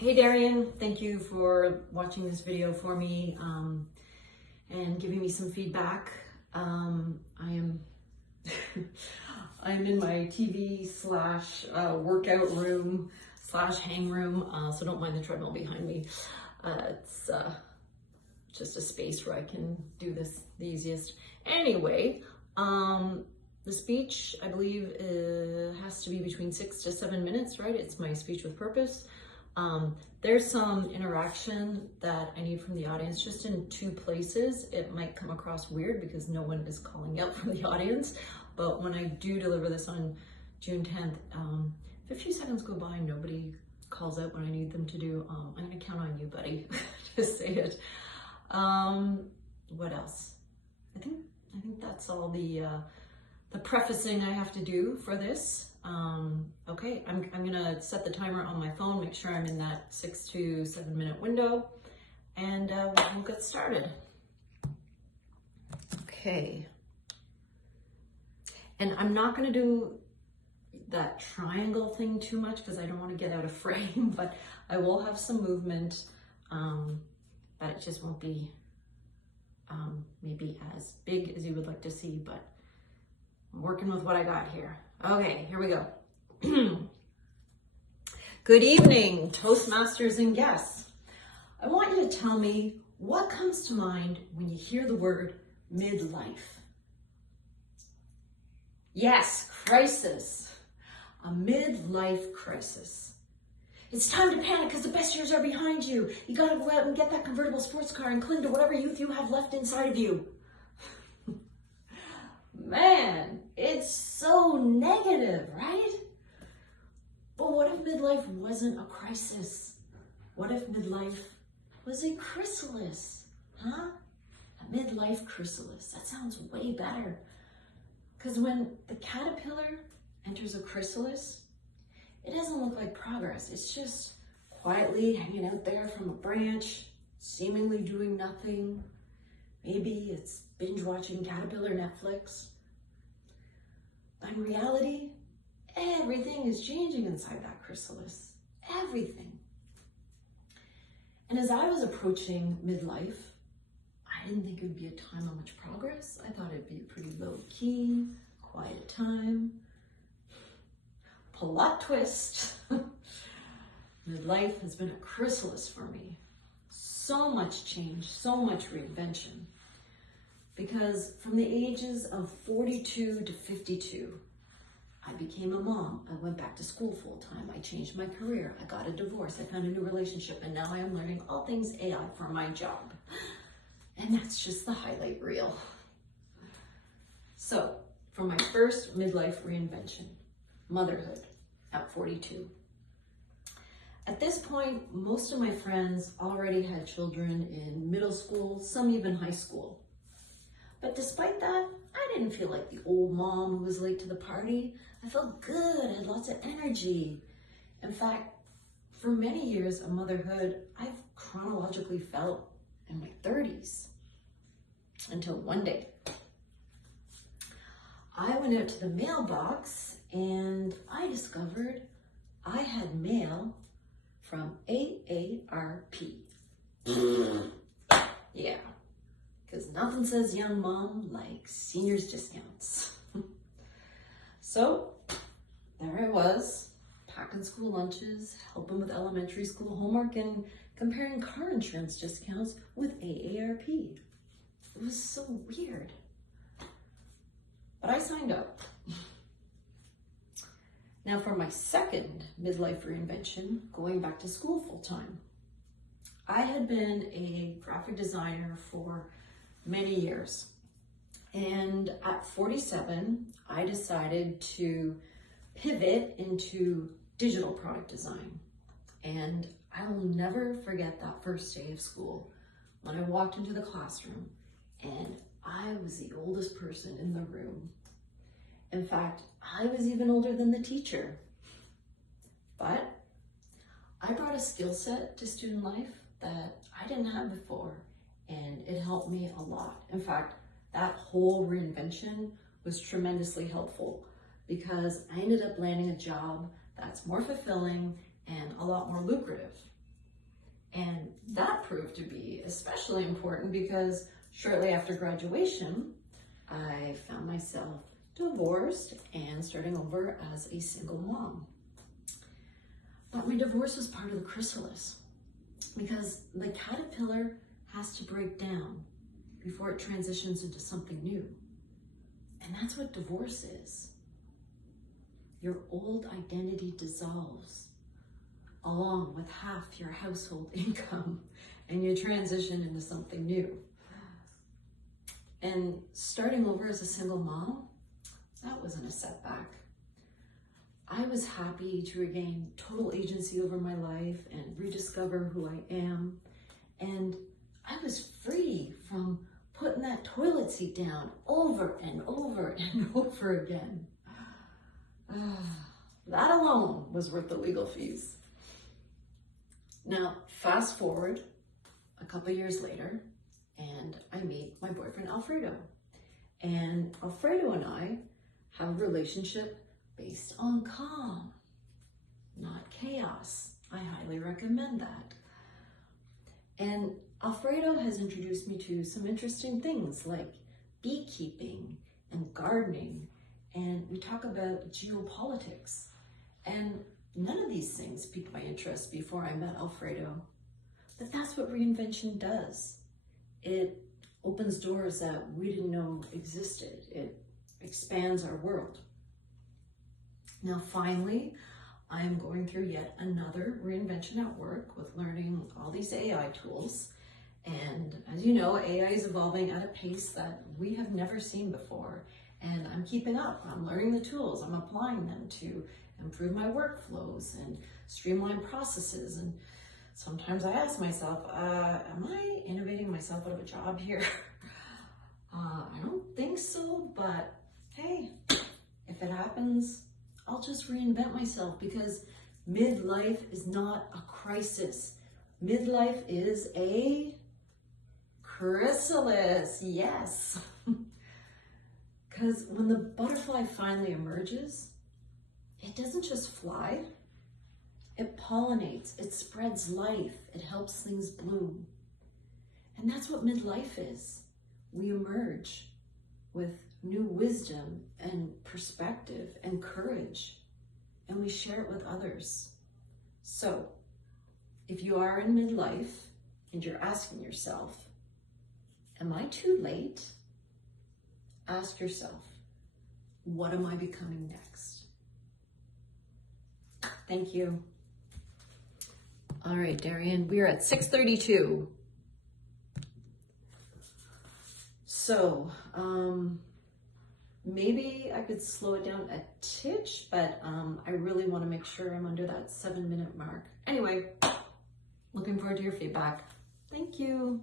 Hey Darian, thank you for watching this video for me and giving me some feedback. I am I'm in my TV slash workout room slash hang room, so don't mind the treadmill behind me. It's just a space where I can do this the easiest. Anyway, the speech, I believe, has to be between 6 to 7 minutes, right? It's my speech with purpose. There's some interaction that I need from the audience just in two places. It might come across weird because no one is calling out from the audience, but when I do deliver this on June 10th, if a few seconds go by and nobody calls out when I need them to do, I'm gonna count on you, buddy, to say it. What else? I think that's all the prefacing I have to do for this. Okay, I'm gonna set the timer on my phone, make sure I'm in that 6 to 7 minute window, and we'll get started. Okay. And I'm not gonna do that triangle thing too much because I don't want to get out of frame, but I will have some movement, but it just won't be maybe as big as you would like to see, but I'm working with what I got here. Okay, here we go. Good evening, Toastmasters and guests. I want you to tell me what comes to mind when you hear the word midlife. Yes, crisis. A midlife crisis. It's time to panic because the best years are behind you. You gotta go out and get that convertible sports car and cling to whatever youth you have left inside of you. Man, it's so negative, right? But what if midlife wasn't a crisis? What if midlife was a chrysalis? Huh? A midlife chrysalis. That sounds way better. Because when the caterpillar enters a chrysalis, it doesn't look like progress. It's just quietly hanging out there from a branch, seemingly doing nothing. Maybe it's binge watching Caterpillar Netflix. But in reality, everything is changing inside that chrysalis. Everything. And as I was approaching midlife, I didn't think it would be a time of much progress. I thought it'd be a pretty low-key, quiet time. Plot twist. Midlife has been a chrysalis for me. So much change, so much reinvention. Because from the ages of 42 to 52, I became a mom. I went back to school full time. I changed my career. I got a divorce. I found a new relationship. And now I am learning all things AI for my job. And that's just the highlight reel. So, for my first midlife reinvention, motherhood at 42. At this point, most of my friends already had children in middle school, some even high school. But despite that, I didn't feel like the old mom who was late to the party. I felt good, I had lots of energy. In fact, for many years of motherhood, I've chronologically felt in my 30s. Until one day, I went out to the mailbox and I discovered I had mail from AARP. Yeah. Because nothing says young mom like seniors discounts. So there I was, packing school lunches, helping with elementary school homework, and comparing car insurance discounts with AARP. It was so weird. But I signed up. Now for my second midlife reinvention, going back to school full time. I had been a graphic designer for many years. And at 47, I decided to pivot into digital product design. And I will never forget that first day of school when I walked into the classroom and I was the oldest person in the room. In fact, I was even older than the teacher. But I brought a skill set to student life that I didn't have before. And it helped me a lot. In fact, that whole reinvention was tremendously helpful because I ended up landing a job that's more fulfilling and a lot more lucrative. And that proved to be especially important because shortly after graduation, I found myself divorced and starting over as a single mom. But my divorce was part of the chrysalis because the caterpillar has to break down before it transitions into something new. And that's what divorce is. Your old identity dissolves along with half your household income and you transition into something new. And starting over as a single mom, that wasn't a setback. I was happy to regain total agency over my life and rediscover who I am. And I was free from putting that toilet seat down over and over and over again. That alone was worth the legal fees. Now, fast forward a couple years later, and I meet my boyfriend, Alfredo. And Alfredo and I have a relationship based on calm, not chaos. I highly recommend that. And Alfredo has introduced me to some interesting things like beekeeping and gardening, and we talk about geopolitics. And none of these things piqued my interest before I met Alfredo. But that's what reinvention does. It opens doors that we didn't know existed. It expands our world. Now, finally, I'm going through yet another reinvention at work with learning all these AI tools. And as you know, AI is evolving at a pace that we have never seen before. And I'm keeping up. I'm learning the tools. I'm applying them to improve my workflows and streamline processes. And sometimes I ask myself, am I innovating myself out of a job here? I don't think so, but hey, if it happens, I'll just reinvent myself because midlife is not a crisis. Midlife is a chrysalis, yes. Because when the butterfly finally emerges, it doesn't just fly, it pollinates, it spreads life, it helps things bloom. And that's what midlife is. We emerge with new wisdom and perspective and courage, and we share it with others. So, if you are in midlife and you're asking yourself, am I too late? Ask yourself, what am I becoming next? Thank you. All right, Darian, we are at 6:32. So, maybe I could slow it down a titch, but I really want to make sure I'm under that 7-minute mark. Anyway, looking forward to your feedback. Thank you.